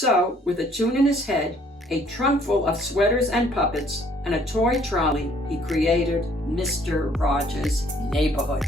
So, with a tune in his head, a trunk full of sweaters and puppets, and a toy trolley, he created Mr. Rogers' Neighborhood.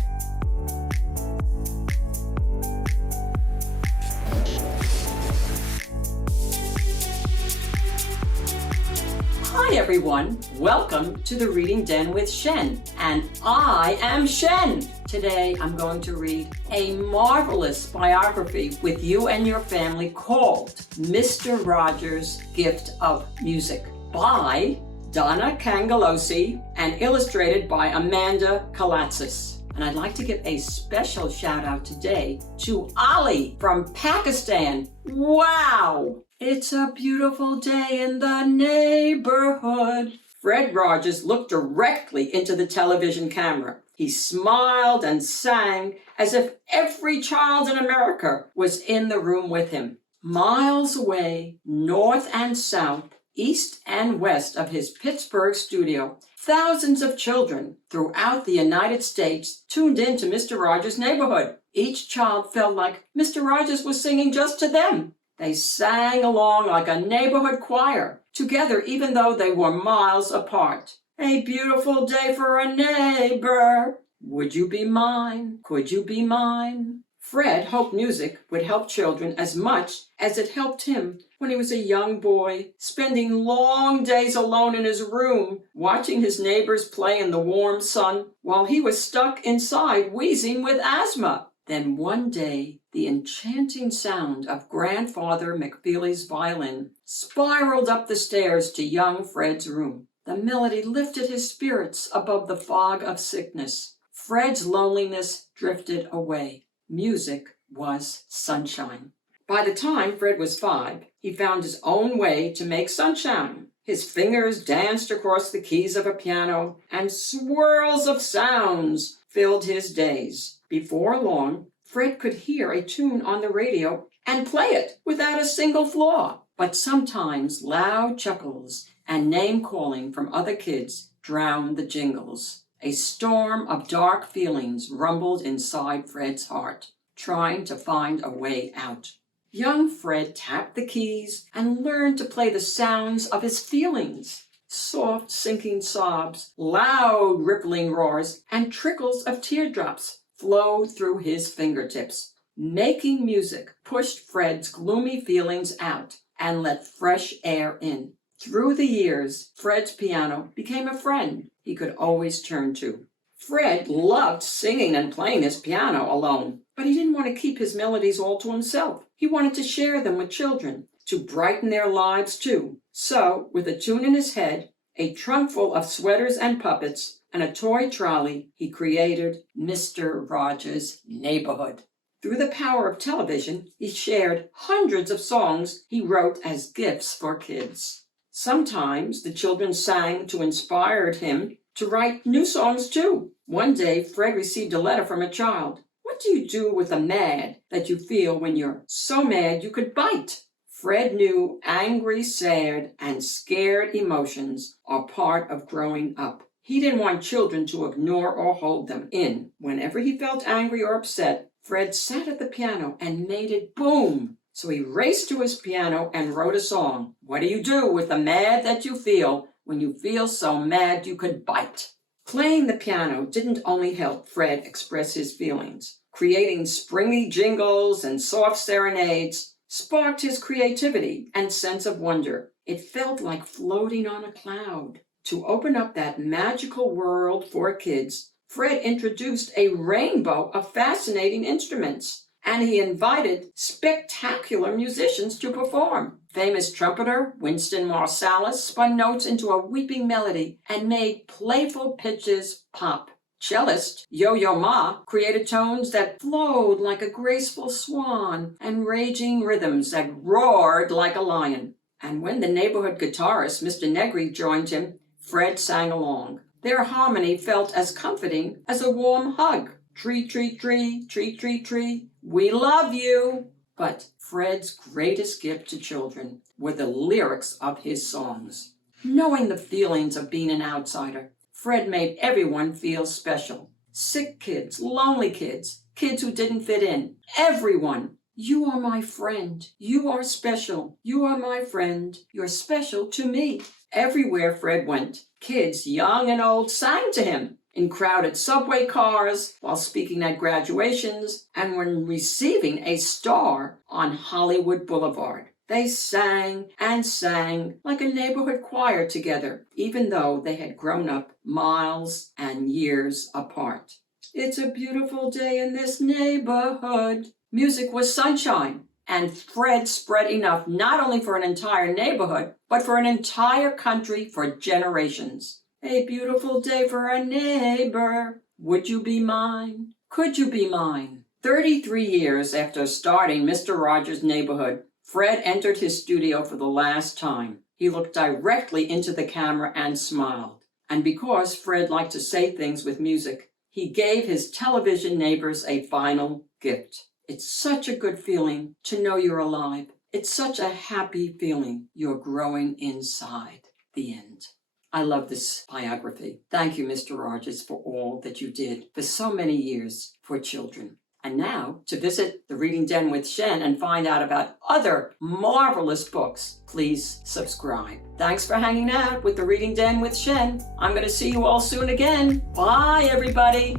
Hi everyone, welcome to the Reading Den with Shen, and I am Shen. Today I'm going to read a marvelous biography with you and your family called Mr. Rogers' Gift of Music by Donna Cangelosi and illustrated by Amanda Kalatsis. And I'd like to give a special shout out today to Ali from Pakistan. Wow! It's a beautiful day in the neighborhood. Fred Rogers looked directly into the television camera. He smiled and sang as if every child in America was in the room with him. Miles away, north and south, east and west of his Pittsburgh studio, thousands of children throughout the United States tuned in to Mr. Rogers' Neighborhood. Each child felt like Mr. Rogers was singing just to them. They sang along like a neighborhood choir, together even though they were miles apart. A beautiful day for a neighbor. Would you be mine? Could you be mine? Fred hoped music would help children as much as it helped him when he was a young boy, spending long days alone in his room, watching his neighbors play in the warm sun while he was stuck inside wheezing with asthma. Then one day, the enchanting sound of Grandfather McFeely's violin spiraled up the stairs to young Fred's room. The melody lifted his spirits above the fog of sickness. Fred's loneliness drifted away. Music was sunshine. By the time Fred was 5, he found his own way to make sunshine. His fingers danced across the keys of a piano, and swirls of sounds filled his days. Before long, Fred could hear a tune on the radio and play it without a single flaw. But sometimes loud chuckles and name-calling from other kids drowned the jingles. A storm of dark feelings rumbled inside Fred's heart, trying to find a way out. Young Fred tapped the keys and learned to play the sounds of his feelings. Soft sinking sobs, loud rippling roars, and trickles of teardrops flowed through his fingertips. Making music pushed Fred's gloomy feelings out and let fresh air in. Through the years, Fred's piano became a friend he could always turn to. Fred loved singing and playing his piano alone, but he didn't want to keep his melodies all to himself. He wanted to share them with children, to brighten their lives too. So, with a tune in his head, a trunk full of sweaters and puppets, and a toy trolley, he created Mr. Rogers' Neighborhood. Through the power of television, he shared hundreds of songs he wrote as gifts for kids. Sometimes the children sang to inspire him to write new songs too. One day, Fred received a letter from a child. What do you do with the mad that you feel when you're so mad you could bite? Fred knew angry, sad, and scared emotions are part of growing up. He didn't want children to ignore or hold them in. Whenever he felt angry or upset, Fred sat at the piano and made it boom. So he raced to his piano and wrote a song. What do you do with the mad that you feel when you feel so mad you could bite? Playing the piano didn't only help Fred express his feelings. Creating springy jingles and soft serenades sparked his creativity and sense of wonder. It felt like floating on a cloud. To open up that magical world for kids, Fred introduced a rainbow of fascinating instruments, and he invited spectacular musicians to perform. Famous trumpeter Winston Marsalis spun notes into a weeping melody and made playful pitches pop. Cellist Yo-Yo Ma created tones that flowed like a graceful swan and raging rhythms that roared like a lion. And when the neighborhood guitarist Mr. Negri joined him, Fred sang along. Their harmony felt as comforting as a warm hug. Tree, tree, tree, tree, tree, tree, we love you. But Fred's greatest gift to children were the lyrics of his songs. Knowing the feelings of being an outsider, Fred made everyone feel special. Sick kids, lonely kids, kids who didn't fit in. Everyone You are my friend. You are special. You are my friend. You're special to me. Everywhere Fred went, kids, young and old, sang to him in crowded subway cars, while speaking at graduations, and when receiving a star on Hollywood Boulevard. They sang and sang like a neighborhood choir together, even though they had grown up miles and years apart. It's a beautiful day in this neighborhood. Music was sunshine, and Fred spread enough not only for an entire neighborhood, but for an entire country for generations. A beautiful day for a neighbor. Would you be mine? Could you be mine? 33 years after starting Mr. Rogers' Neighborhood, Fred entered his studio for the last time. He looked directly into the camera and smiled. And because Fred liked to say things with music, he gave his television neighbors a final gift. It's such a good feeling to know you're alive. It's such a happy feeling you're growing inside. The end. I love this biography. Thank you, Mr. Rogers, for all that you did for so many years for children. And now, to visit the Reading Den with Shen and find out about other marvelous books, please subscribe. Thanks for hanging out with the Reading Den with Shen. I'm going to see you all soon again. Bye, everybody.